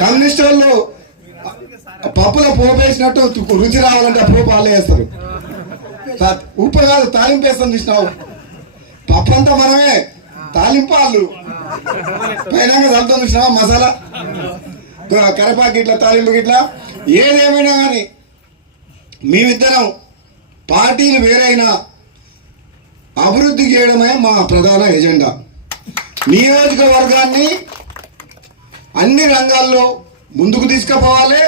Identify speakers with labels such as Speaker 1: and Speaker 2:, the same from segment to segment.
Speaker 1: Communist వాళ్ళు పప్పులో పోపు వేసినట్టు రుచి రావాలంటే ఆ పోపు వాళ్ళే వేస్తారు. ఉప్పు కాదు తాలింపు వేస్తాం చూసినావు. పప్పు అంతా మనమే. తాలింపు వాళ్ళు. పైన చల్లుతాం చూసినావా మసాలా? కరపాకి ఇట్లా తాలింపు ఇట్లా ఏదేమైనా కానీ మేమిద్దరం పార్టీలు వేరైనా అభివృద్ధి చేయడమే మా ప్రధాన ఎజెండా. నియోజకవర్గాన్ని అన్ని రంగాల్లో ముందుకు తీసుకుపోవాలి.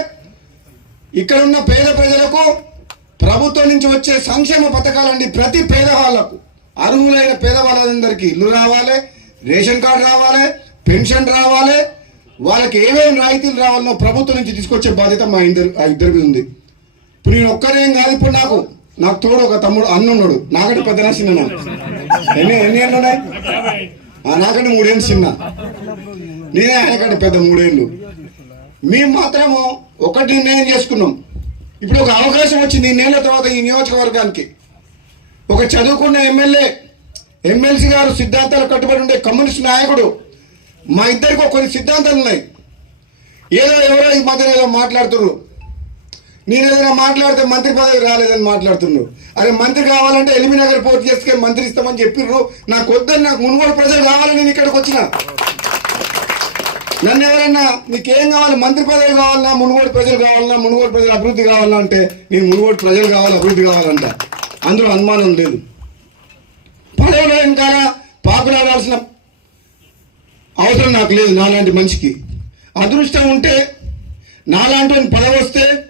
Speaker 1: ఇక్కడ ఉన్న పేద ప్రజలకు ప్రభుత్వం నుంచి వచ్చే సంక్షేమ పథకాలండి ప్రతి పేదవాళ్ళకు. అర్హులైన పేదవాళ్ళందరికీ ఇల్లు రావాలి రేషన్ కార్డు రావాలి పెన్షన్ రావాలి. వాళ్ళకి ఏమేమి రాయితీలు రావాలో ప్రభుత్వం నుంచి తీసుకొచ్చే బాధ్యత మా ఇద్దరు ఆ ఇద్దరి మీద ఉంది. ఇప్పుడు నేను ఒక్కరేం కాదు ఇప్పుడు నాకు నాకు తోడు ఒక తమ్ముడు అన్న ఉన్నాడు నాకంటే పెద్ద చిన్న ఎన్ని ఎన్ని ఉన్నాయి నాకంటే మూడేళ్ళు చిన్న. నేనే ఆయనకంటే పెద్ద మూడేళ్ళు. మేము మాత్రము ఒకటి నిర్ణయం చేసుకున్నాం. ఇప్పుడు ఒక అవకాశం వచ్చింది ఇన్నేళ్ళ తర్వాత ఈ నియోజకవర్గానికి. ఒక చదువుకున్న ఎమ్మెల్యే ఎమ్మెల్సీ గారు సిద్ధాంతాలు కట్టుబడి ఉండే కమ్యూనిస్ట్ నాయకుడు. మా ఇద్దరికి కొన్ని సిద్ధాంతాలు ఉన్నాయి ఏదో ఎవరో ఈ మధ్యన ఏదో మాట్లాడుతున్నారు నేను ఏదైనా మాట్లాడితే మంత్రి పదవి రాలేదని మాట్లాడుతున్నావు అరే మంత్రి కావాలంటే ఎలిమి నగర్ పోటీ చేస్తే మంత్రి ఇస్తామని చెప్పిర్రు. నాకు వద్దని నాకు మునుగోడు ప్రజలు కావాలని నేను ఇక్కడికి వచ్చిన. నన్ను ఎవరన్నా నీకేం కావాలి మంత్రి పదవి కావాలన్నా మునుగోడు ప్రజలు కావాలన్నా మునుగోడు ప్రజలు అభివృద్ధి కావాలన్నా అంటే నేను మునుగోడు ప్రజలు కావాలి అభివృద్ధి కావాలంట. అందులో అనుమానం లేదు. పదవిలో వెనకాల పాకులాడాల్సిన అవసరం నాకు లేదు నాలాంటి మనిషికి. అదృష్టం ఉంటే నాలాంటి పదవి వస్తే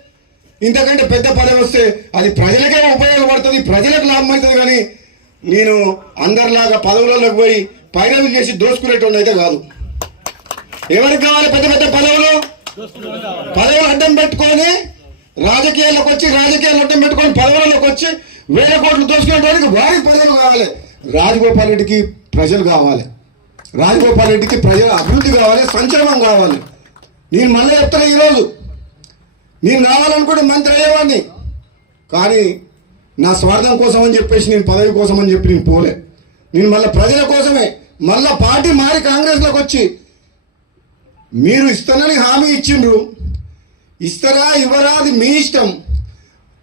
Speaker 1: ఇంతకంటే పెద్ద పదవి వస్తే అది ప్రజలకే ఉపయోగపడుతుంది ప్రజలకు లాభం అవుతుంది కానీ నేను అందరిలాగా పదవులలోకి పోయి పైరవి చేసి దోసుకునేటువంటి అయితే కాదు. ఎవరికి కావాలి పెద్ద పెద్ద పదవులు? పదవులు అడ్డం పెట్టుకొని రాజకీయాల్లోకి వచ్చి రాజకీయాలు అడ్డం పెట్టుకొని పదవులలోకి వచ్చి వేల కోట్లు దోసుకునేటువంటి వారి ప్రజలు కావాలి. రాజగోపాల్ రెడ్డికి ప్రజలు కావాలి. రాజగోపాల్ రెడ్డికి ప్రజల అభివృద్ధి కావాలి సంక్షేమం కావాలి. నేను మళ్ళీ చెప్తాను ఈరోజు. నేను రావాలనుకుంటే మంత్రి అయ్యేవాడిని. కానీ నా స్వార్థం కోసం అని చెప్పేసి నేను పదవి కోసం అని చెప్పి నేను పోలే. నేను మళ్ళీ ప్రజల కోసమే మళ్ళా పార్టీ మారి కాంగ్రెస్లోకి వచ్చి మీరు ఇస్తానని హామీ ఇచ్చిండ్రు. ఇస్తారా ఇవ్వరా అది మీ ఇష్టం.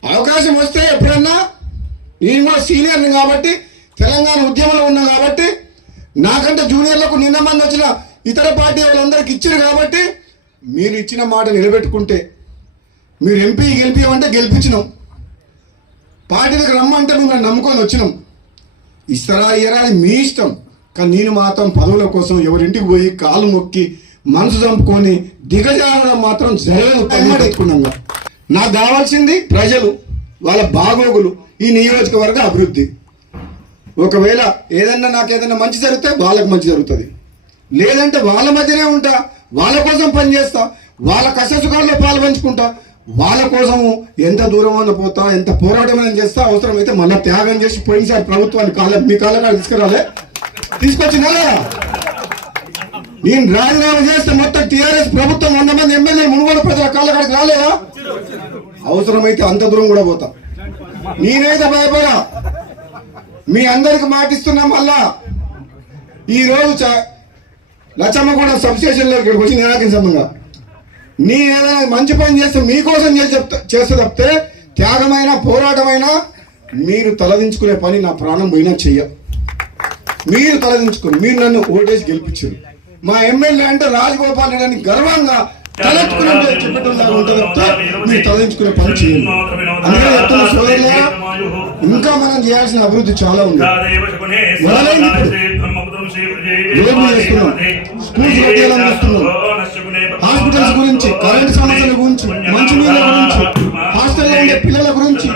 Speaker 1: అవకాశం వస్తే ఎప్పుడన్నా నేను కూడా సీనియర్ని కాబట్టి తెలంగాణ ఉద్యమంలో ఉన్నా కాబట్టి నాకంటే జూనియర్లకు నిన్న మంది వచ్చిన ఇతర పార్టీ వాళ్ళందరికి ఇచ్చారు కాబట్టి మీరు ఇచ్చిన మాట నిలబెట్టుకుంటే మీరు ఎంపీ గెలిపించమంటే గెలిపించినాం. పార్టీలకు రమ్మంటే మిమ్మల్ని నమ్ముకొని వచ్చినాం. ఇస్తారా ఇయ్యరా అది మీ ఇష్టం. కానీ నేను మాత్రం పదవుల కోసం ఎవరింటికి పోయి కాలు మొక్కి మనసు చంపుకొని దిగజారడం మాత్రం జరగదు పెట్టుకున్నాగా. నాకు కావాల్సింది ప్రజలు వాళ్ళ బాగోగులు ఈ నియోజకవర్గ అభివృద్ధి. ఒకవేళ ఏదన్నా నాకు ఏదన్నా మంచి జరిగితే వాళ్ళకి మంచి జరుగుతుంది. లేదంటే వాళ్ళ మధ్యనే ఉంటా వాళ్ళ కోసం పనిచేస్తా వాళ్ళ కష్ట సుఖాల్లో పాలు పంచుకుంటా వాళ్ళ కోసము ఎంత దూరం అన్న పోతా ఎంత పోరాటం అని చేస్తా అవసరమైతే మళ్ళీ త్యాగం చేసి పోయినసారి ప్రభుత్వాన్ని కాళ్ళ మీ కాళ్ళ తీసుకురాలే. తీసుకొచ్చినా నేను రాజీనామా చేస్తే మొత్తం టీఆర్ఎస్ ప్రభుత్వం వంద మంది ఎమ్మెల్యే మునుగోడు ప్రజల కాళ్ళకాడికి రాలేదా? అవసరమైతే అంత దూరం కూడా పోతా. నేనైతే భయపడా. మీ అందరికి మాటిస్తున్నా మళ్ళా. ఈ రోజు చ- లచ్చమ్మగూడ సబ్ స్టేషన్లో ఇక్కడికి వచ్చి నిరాకించమంగా నీ ఏదైనా మంచి పని చేస్తే మీకోసం చేసి చెప్తా చేస్తే తప్పితే త్యాగమైన పోరాటమైన మీరు తలదించుకునే పని నా ప్రాణం పోయినా చెయ్య. మీరు తలదించుకుని మీరు నన్ను ఓటేసి గెలిపించారు. మా ఎమ్మెల్యే అంటే రాజగోపాల్ రెడ్డి అని గర్వంగా తలెత్తుకుని చెప్పేటలాగా ఉంటుంది తప్పితే మీరు తలదించుకునే పని చేయండి అందుకే చెప్తున్న సోదరులారా ఇంకా మనం చేయాల్సిన అభివృద్ధి చాలా ఉంది. ఏం చేస్తున్నాం. స్కూల్స్ కట్టేయాలని చూస్తున్నాం. కరెంట్ సమస్యల గురించి మంచినీళ్ళ గురించి హాస్టల్లో ఉండే పిల్లల గురించి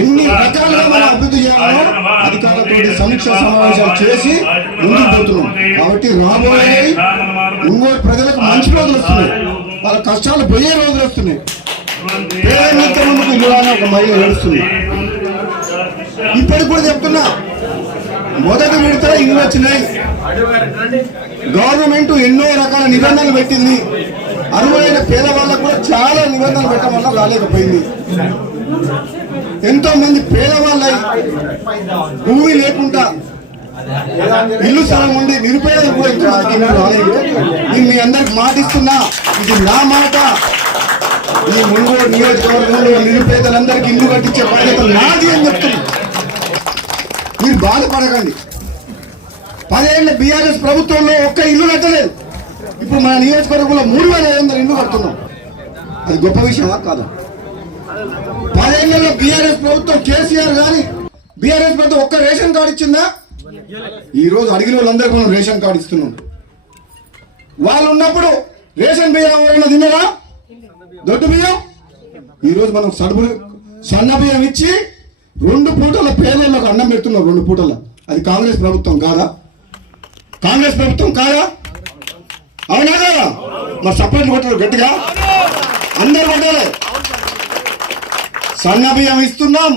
Speaker 1: ఎన్ని రకాలుగా మనం అభివృద్ధి చేయాలో అధికారులతో సమీక్ష సమావేశాలు చేసి ముందుకు పోతున్నాం. కాబట్టి రాబోయే ఇంకోటి ప్రజలకు మంచి రోజులు వస్తున్నాయి. వాళ్ళ కష్టాలు పోయే రోజులు వస్తున్నాయి. పేదరిక ముందుకు ఇల్లు ఒక మహిళ ఏడుస్తుంది. ఇప్పటికి కూడా చెప్తున్నా మొదటి విడత ఇవి వచ్చినాయి. గవర్నమెంట్ ఎన్నో రకాల నిబంధనలు పెట్టింది. అర్హులైన పేదవాళ్ళకు కూడా చాలా నిబంధనలు పెట్టడం వల్ల రాలేకపోయింది. ఎంతో మంది పేదవాళ్ళై భూమి లేకుండా ఇల్లు స్థలం ఉండి నిరుపేదలు కూడా ఇంకా రాలేదు. నేను మీ అందరికి మాటిస్తున్నా ఇది నా మాట. ఈ మునుగోడు నియోజకవర్గంలో నిరుపేదలందరికీ ఇల్లు కట్టించే బాధ్యత నాది అని చెప్తున్నా మీరు బాధపడకండి. పదేళ్ళ బీఆర్ఎస్ ప్రభుత్వంలో ఒక్క ఇల్లు కట్టలేదు. ఇప్పుడు మన నియోజకవర్గంలో మూడు వేల ఐదు వందల ఇల్లు కడుతున్నాం. అది గొప్ప విషయమా? కాదు. పదేళ్ళలో బీఆర్ఎస్ ప్రభుత్వం కేసీఆర్ గాని బీఆర్ఎస్ ప్రభుత్వం ఒక్క రేషన్ కార్డు ఇచ్చిందా? ఈ రోజు అడిగిన వాళ్ళందరికీ మనం రేషన్ కార్డు ఇస్తున్నాం. వాళ్ళు ఉన్నప్పుడు రేషన్ బియ్యం ఎవరైనా తిన్నారా? దొడ్డు బియ్యం? ఈరోజు మనం సడుపులు సన్న బియ్యం ఇచ్చి రెండు పూటల పేదలకు అన్నం పెడుతున్నాం రెండు పూటల. అది కాంగ్రెస్ ప్రభుత్వం కాదా? కాంగ్రెస్ ప్రభుత్వం కాదా? అవునా కదా మరి సపోర్ట్ కొట్టారు గట్టిగా? అందరు కొట్టాలి. సన్న బియ్యం ఇస్తున్నాం.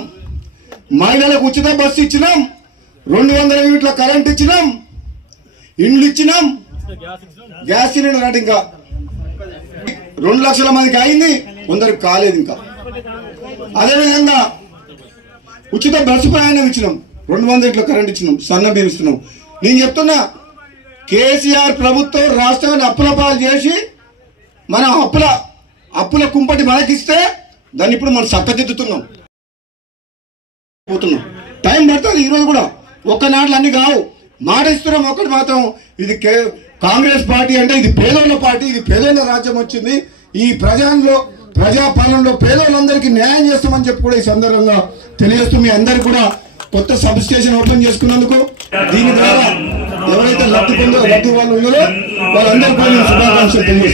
Speaker 1: మహిళలకు ఉచిత బస్సు ఇచ్చినాం. రెండు వందల యూనిట్ల కరెంట్ ఇచ్చినాం. ఇండ్లు ఇచ్చినాం. గ్యాస్ సిలిండర్ అంటే ఇంకా రెండు లక్షల మందికి అయింది. కొందరికి కాలేదు ఇంకా. అదేవిధంగా ఉచిత బస్సు ప్రయాణం ఇచ్చినాం. రెండు వందల ఇంట్లో కరెంట్ ఇచ్చినాం. సన్న బియ్యం ఇస్తున్నాం. నేను చెప్తున్నా కేసీఆర్ ప్రభుత్వం రాష్ట్రాన్ని అప్పుల పాలు చేసి మన అప్పుల అప్పుల కుంపటి మనకిస్తే దాన్ని ఇప్పుడు మనం చక్కదిద్దుతున్నాం పోతున్నాం. టైం పడుతుంది ఈరోజు కూడా. ఒక్క నాట్లు అన్ని కావు. మాట ఇస్తున్నాం ఒకటి మాత్రం. ఇది కే- కాంగ్రెస్ పార్టీ అంటే ఇది పేదోళ్ళ పార్టీ ఇది పేదోళ్ళ రాజ్యం వచ్చింది. ఈ ప్రజల్లో ప్రజాపాలనలో పేదోళ్ళందరికీ న్యాయం చేస్తామని చెప్పి కూడా ఈ సందర్భంగా తెలియజేస్తూ మీ అందరు కూడా కొత్త సబ్ స్టేషన్ ఓపెన్ చేసుకున్నందుకు దీని ద్వారా ఎవరైతే లబ్ధి పొందో లబ్ధి వాళ్ళు ఉన్నారో వాళ్ళందరికీ కూడా శుభాకాంక్షలు తెలియజేస్తున్నాను.